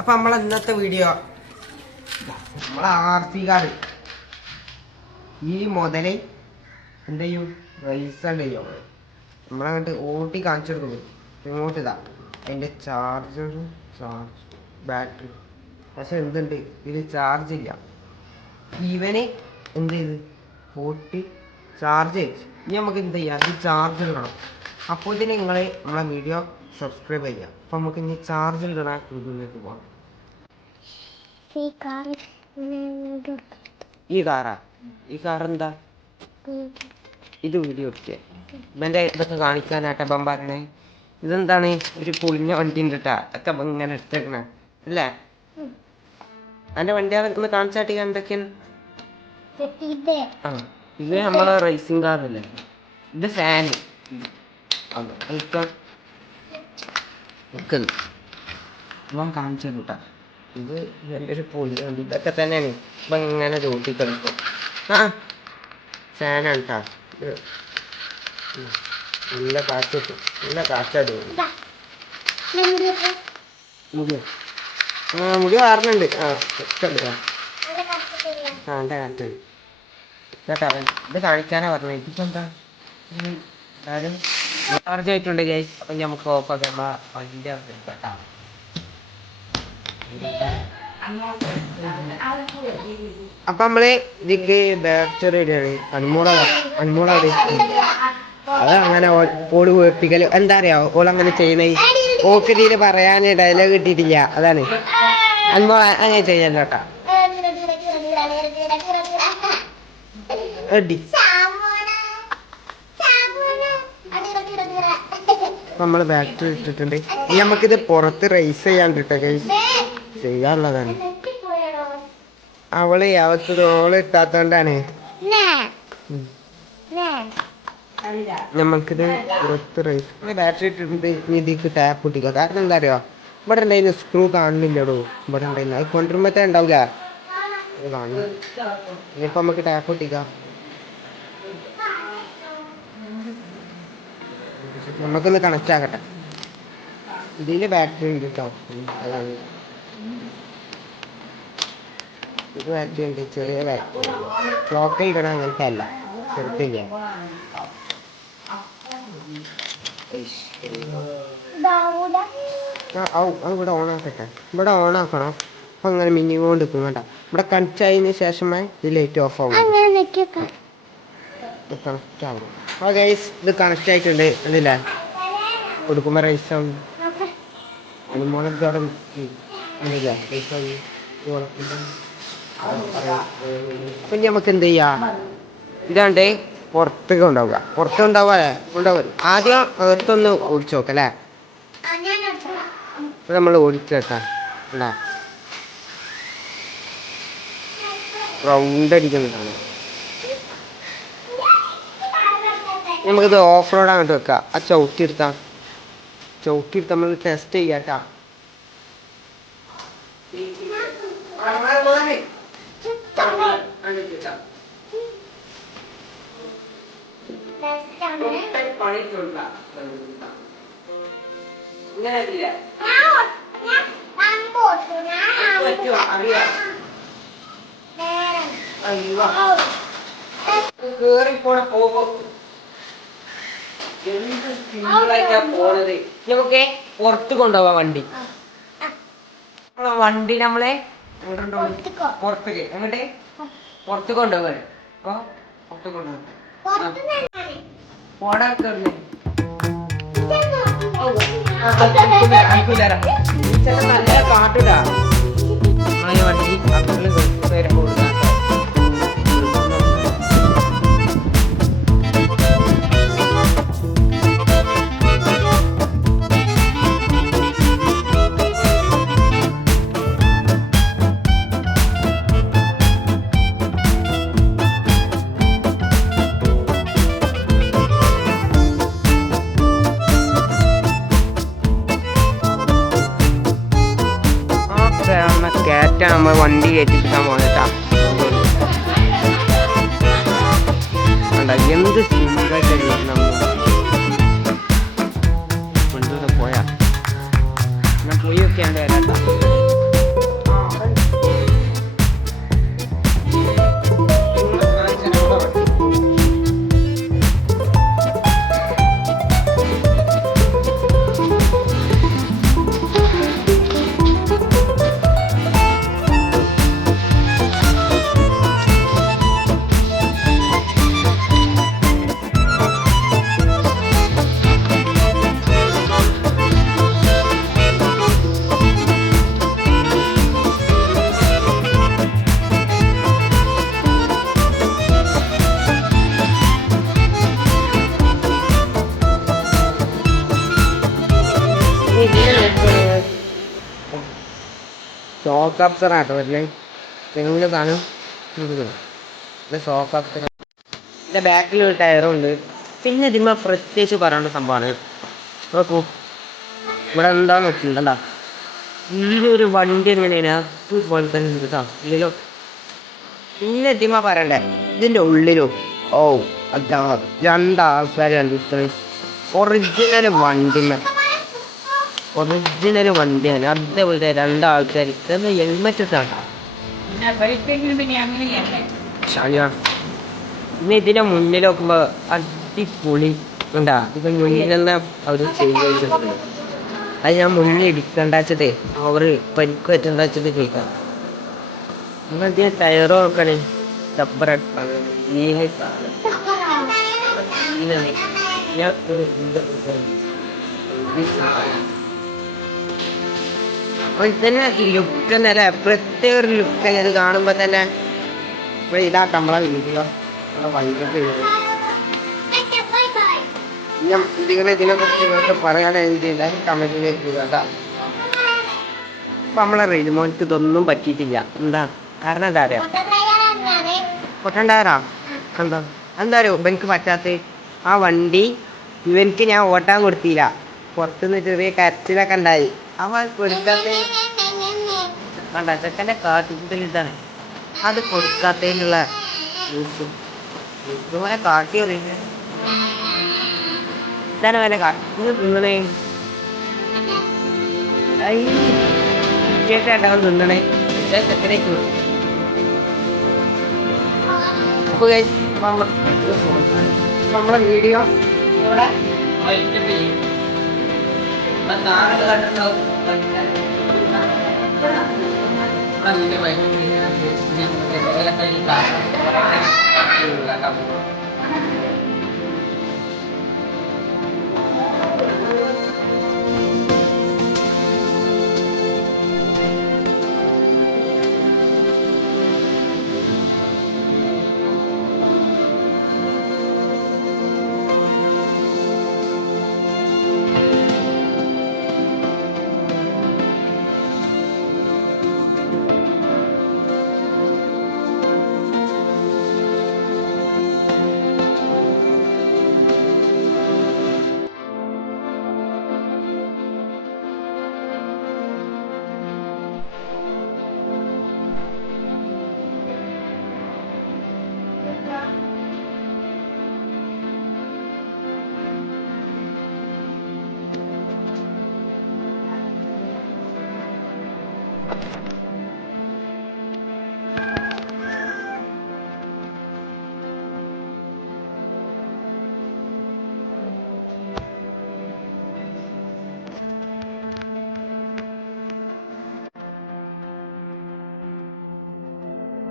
അപ്പൊ നമ്മളെ ഇന്നത്തെ വീഡിയോ നമ്മളെ RC കാർ ഈ മുതല് എന്ത് ചെയ്യും റൈസ് ചെയ്യും നമ്മളങ്ങോട്ട് ഓട്ടി കാണിച്ചു കൊടുക്കും. ഇങ്ങോട്ട് ഇതാ അതിന്റെ ചാർജറും ബാറ്ററി. പക്ഷെ എന്തുണ്ട് ഇതിൽ ചാർജ് ഇല്ല. ഇവന് എന്ത് ചെയ്ത് ഓട്ടി ചാർജ് ഇനി നമുക്ക് എന്ത് ചെയ്യാം, ഇത് ചാർജ് ഇടണം. അപ്പോൾ ഇതിന് നിങ്ങൾ നമ്മളെ വീഡിയോ സബ്സ്ക്രൈബ് ചെയ്യുക. അപ്പം നമുക്ക് ഇനി ചാർജ് ഇടണ വീഡിയോയിലേക്ക് പോകാം. ഈ കാർ എന്താ ഇത് വീഡിയോ എടുത്തേ ഇവൻ്റെ ഇതൊക്കെ കാണിക്കാനാട്ടെ ഇപ്പം പറയണേ. ഇതെന്താണ് ഒരു പൊളിഞ്ഞ വണ്ടി ഉണ്ട് കേട്ടാ. അതൊക്കെ ഇങ്ങനെ എടുത്തേക്കണേ അല്ലേ? എൻ്റെ വണ്ടി അതൊക്കെ കാണിച്ചാട്ടി എന്തൊക്കെയാണ്. ആ ഇത് നമ്മളെ റേസിംഗ് കാറല്ലേ. ഇത് ഫാന് കാണിച്ചു കൂട്ടാ. ഇത് എൻ്റെ ഒരു പൊളി ഇതൊക്കെ തന്നെയാണ് ഇപ്പം ഇങ്ങനെ ചോട്ടിക്കളിക്കും. ആ ഫാനാണ് കേട്ടാ. ഇത് നല്ല കാറ്റ് കിട്ടും, നല്ല കാറ്റാട്. മുടി വാറുന്നുണ്ട്. എൻ്റെ കാറ്റ് കേട്ടാ. ഇത് കാണിക്കാനാ പറഞ്ഞത്. ഇതിപ്പോൾ എന്താ എന്തായാലും ചാർജ് ആയിട്ടുണ്ട് ഗൈസ്. അപ്പം നമുക്ക് ഓഫാക്കാം. വണ്ടി കേട്ടാ. അപ്പൊ നമ്മള് ഇതിക്ക് ബാറ്ററി ഇടുകയാണ്. അന്മോളവിടെ അത് അങ്ങനെ ഓട് വേപ്പിക്കല് എന്താ അറിയാ ഓളങ്ങനെ ചെയ്യുന്ന. ഓക്ക് ഇതിൽ പറയാൻ ഡയലോഗ് കിട്ടിയിട്ടില്ല. അതാണ് അന്മോള അങ്ങനെ ചെയ്യാൻ കേട്ടാ. നമ്മള് ബാറ്ററി ഇട്ടിട്ടുണ്ട്. ഇനി നമുക്കിത് പുറത്ത് റേസ് ചെയ്യാണ്ടിട്ടോ ഗൈസ്, ചെയ്യാനുള്ളതാണ്. അവള് അവസ്ഥ ഓള് ഇട്ടാത്തോണ്ടാണ് നമ്മൾക്കിത് പുറത്ത് റേസ്. ബാറ്ററി ഇട്ടിട്ടുണ്ട്. ഇതിക്ക് ടാപ്പ് ഇട്ടിക്കുക. കാരണം എന്താ അറിയോ, ഇവിടെ ഉണ്ടായിരുന്നു സ്ക്രൂ കാണുന്നില്ലടോ. ഇവിടെ ഉണ്ടായിരുന്നു അത് കൊണ്ടുവരുമ്പോഴത്തേ ഉണ്ടാവില്ല. അത് കാണുന്നു. ഇനിയിപ്പോ നമുക്ക് ടാപ്പ് ഇട്ടിക്കാം. നമുക്കൊന്ന് കണക്റ്റ് ആക്കട്ടെ. ഇതില് ബാറ്ററി ഉണ്ട് കേട്ടോ. അതാണ് ഇത് ബാറ്ററി ഉണ്ട്, ചെറിയ ബാറ്ററി. ക്ലോക്ക് ഇടണം അങ്ങനത്തെ അല്ല, ചെറുത്തില്ല. ഇവിടെ ഓണാക്കട്ടെ. ഇവിടെ ഓണാക്കണം. അപ്പം അങ്ങനെ മിനിമം കൊണ്ട് നിൽക്കും കേട്ടോ. ഇവിടെ കണക്റ്റ് ആയതിന് ശേഷമേ ഇത് ലൈറ്റ് ഓഫ് ആവും. കണക്റ്റ് ആവും. ആ ഗൈസ് ഇത് കണക്റ്റ് ആയിട്ടുണ്ട്. എന്തില്ല കൊടുക്കുമ്പോൾ റൈസ് ആവും. അപ്പം നമുക്ക് എന്ത് ചെയ്യാം, ഇതാണ്ട് പുറത്തേക്ക് ഉണ്ടാവുക. പുറത്ത് ഉണ്ടാവുക. ആദ്യം അകത്തൊന്ന് ഓടിച്ചു നോക്കല്ലേ. ഇപ്പം നമ്മൾ ഓടിച്ചെത്താൻ അല്ലേ റൗണ്ട് അടിക്കുന്നതാണ്. നമുക്കിത് ഓഫ് റോഡ് അങ്ങോട്ട് വെക്കാം. ആ ചവിട്ടിയെടുത്താൽ നമ്മൾ ടെസ്റ്റ് ചെയ്യാട്ടാ. നമുക്ക് പുറത്ത് കൊണ്ടുപോവാ വണ്ടി. വണ്ടി നമ്മളെ പുറത്തേക്ക് എങ്ങോട്ടേ പുറത്ത് കൊണ്ടുപോകാൻ. അപ്പൊ പുറത്ത് കൊണ്ടുപോകാൻ നല്ല കാട്ടിടാ വണ്ടി. അപ്പുറം കൊടുക്കാം. നമ്മൾ വണ്ടി കയറ്റിപ്പിക്കാൻ പോകണേട്ടാ. എന്ത് സിമ്പിളായിട്ട് കൊണ്ടുവരെ പോയാ ഞാൻ പോയി വെക്കാണ്ട് വരാട്ടാ. ഷോക്ക് അപ്സർ ആട്ടോ വരല്ലേ തെങ്ങിൻ്റെ സാധനം ഇത് ഷോക്ക് അപ്സർ. ഇതിൻ്റെ ബാക്കിൽ ഒരു ടയറുണ്ട്. പിന്നെ ഇതിന്മേൽ പ്രത്യേകിച്ച് പറയേണ്ട സംഭവമാണ് നോക്കൂ, ഇവിടെ എന്താന്ന് വെച്ചിട്ടുണ്ടോ ഇതിലൊരു വണ്ടി എങ്ങനെയാണ് അതുപോലെ തന്നെ ഉണ്ട് കേട്ടോ ഇതിലോ. പിന്നെ ഇതിമ പറയണ്ടേ ഇതിൻ്റെ ഉള്ളിലും ഓ അതാ രണ്ടാൾക്കാരുണ്ട്. ഒറിജിനൽ വണ്ടിമേ ഒറിജിനൽ വണ്ടിയാണ്. അതേപോലെ രണ്ടാൾക്കാർ ഹെൽമെറ്റ് ഇട്ടാണ്. പിന്നെ ഇതിൻ്റെ മുന്നിൽ നോക്കുമ്പോൾ അടിപൊളി ഉണ്ടാ ഇത് മുന്നിലെല്ലാം അവർ ചെയ്ത് വെച്ചിട്ടുണ്ട്. അത് ഞാൻ മുന്നിൽ ഇടിക്കണ്ട വെച്ചിട്ടേ അവർ പരിക്ക് പറ്റണ്ട വെച്ചിട്ട് ചോദിക്കാം. നിങ്ങൾ ഇതിന് ടയറ് നോക്കണേ ഡബ്ബർ തന്നെ ലുക്ക് തന്നെ പ്രത്യേക ഒരു ലുക്ക് തന്നെ. ഇത് കാണുമ്പോൾ തന്നെ ഇവിടെ ഇതാക്കാം നമ്മളെ വീട്ടിലോ വൈകിട്ട് ഇതിനെക്കുറിച്ച് ഇവർക്ക് പറയാനെഴുതിയില്ല കമന്റിലേക്ക് കേട്ടാ. അപ്പം നമ്മളെ റെയിൽമോൻക്ക് ഇതൊന്നും പറ്റിയിട്ടില്ല. എന്താ കാരണം എന്താ അറിയാം പൊട്ടണ്ടാരാ എന്താ എന്താ അറിയോ ഇവനക്ക് പറ്റാത്ത ആ വണ്ടി ഇവനക്ക് ഞാൻ ഓട്ടാൻ കൊടുത്തില്ല. പുറത്തുനിന്ന് ചെറിയ കരച്ചിലൊക്കെ ഉണ്ടായി. അവൻ കൊടുക്കാത്ത വേണ്ട ചെക്കൻ്റെ കാട്ടിൽ ഇതാണ് അത് കൊടുക്കാത്തതിനുള്ള ഇതുപോലെ കാട്ടി അറിയുന്നത് ഇതാണ് വല്ല കാട്ടി തിന്നണേ ഉണ്ടാവും തിന്നണേ ചെക്കനേക്ക് നമ്മളെ വീഡിയോ ഇവിടെ